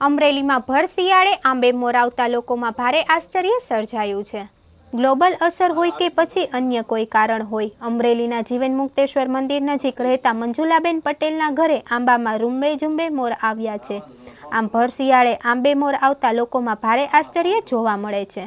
અમરેલીમાં ભર શિયાળે આંબે મોર આવતા લોકોમાં ભારે આશ્ચર્ય સર્જાયું છે। ગ્લોબલ અસર હોય કે પછી અન્ય કોઈ કારણ હોય, અમરેલીના જીવન મુક્તેશ્વર મંદિર નજીક રહેતા મંજુલાબેન પટેલના ઘરે આંબામાં રૂંબે ઝુંબે મોર આવ્યા છે। આમ ભર શિયાળે આંબે મોર આવતા લોકોમાં ભારે આશ્ચર્ય જોવા મળે છે।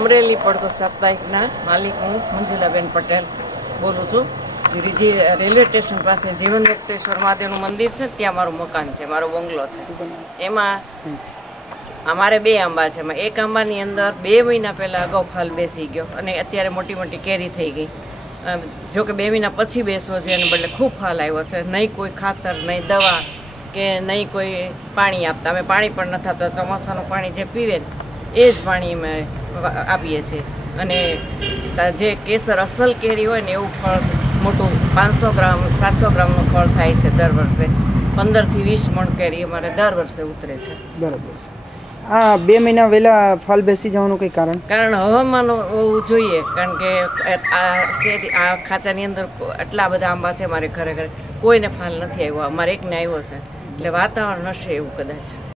અમરેલી પડતો સાપ્તાહિકના માલિક હું મંજુલાબેન પટેલ બોલું છું। રેલવે સ્ટેશન પાસે જીવન મુક્તેશ્વર મહાદેવનું મંદિર છે, ત્યાં મારું મકાન છે, મારો બંગલો છે। એમાં અમારે બે આંબા છે। એક આંબાની અંદર 2 મહિના પહેલાં અગાઉ ફાલ બેસી ગયો અને અત્યારે મોટી મોટી કેરી થઈ ગઈ। જો કે 2 મહિના પછી બેસવો છે, એને બદલે ખૂબ ફાલ આવ્યો છે। નહીં કોઈ ખાતર, નહીં દવા કે નહીં કોઈ પાણી આપતા। અમે પાણી પણ નથી આપતા, ચોમાસાનું પાણી જે પીવે એ જ પાણી અમે આપીએ છીએ। અને જે કેસર અસલ કેરી હોય ને એવું ફળ મોટું 500 ગ્રામ 700 ગ્રામનું ફળ થાય છે દર વર્ષે। 15 થી 20 મણ કેરી અમારે દર વર્ષે ઉતરે છે। બરાબર છે। આ 2 મહિના વહેલા ફાલ બેસી જવાનું કઈ કારણ હવામાન હોવું જોઈએ, કારણ કે આ ખાંચાની અંદર આટલા બધા આંબા છે મારે ખરેખર કોઈને ફાલ નથી આવ્યો, અમારે એકને આવ્યો છે, એટલે વાતાવરણ હશે એવું કદાચ।